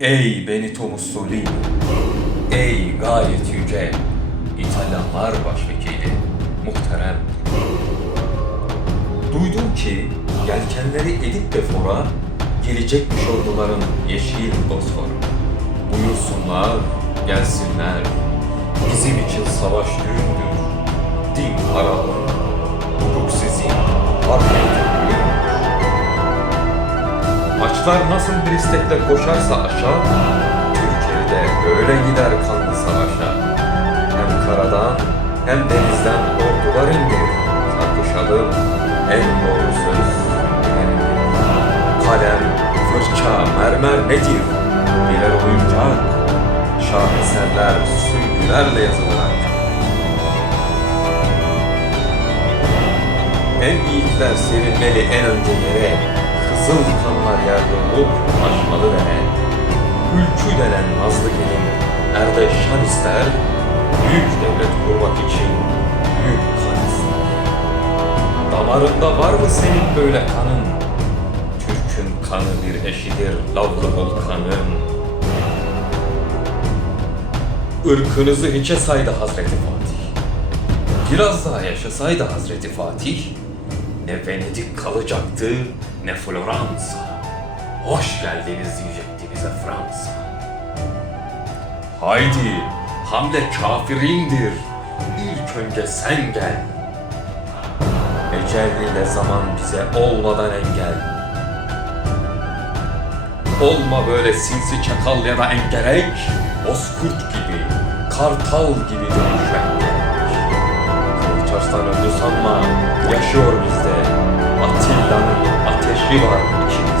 Ey Benito Mussolini, ey gayet yüce İtalyanlar başvekili, muhterem. Duydum ki yelkenleri edip de fora, gelecekmiş orduların yeşil Bosfor. Buyursunlar, gelsinler. Bizim için savaş düğündür. Din paralı, Maçlar nasıl bir istekle koşarsa aşağı, Türkiye'de böyle gider kanlı savaşa. Hem karadan hem denizden ordular indir. Tartışalım en doğru söz. Kalem, fırça, mermer nedir? Birer oyuncak. Şaheserler süngülerle yazılır ancak. En yiğitler serilmeli en önce yere, Kızıl kanlar yerde olup taşmalı dene. Ülkü denen nazlı gelin, erde şan ister, Büyük devlet kurmak için büyük kan ister. Damarında var mı senin böyle kanın? Türk'ün kanı bir eşidir lavlı volkanın. Irkınızı hiçe saydı Hazreti Fatih. Biraz daha yaşasaydı Hazreti Fatih, ne Venedik kalacaktı ne Floransa. Hoş geldiniz diyecekti bize Fransa. Haydi, hamle kafirindir. İlk önce sen gel. Ecel ile zaman bize olmadan engel. Olma böyle sinsi çakal ya da engerek, bozkurt gibi, kartal gibi dönüşen gerek. Kılıç Arslan öldü sanma, yaşıyor bizde. Be more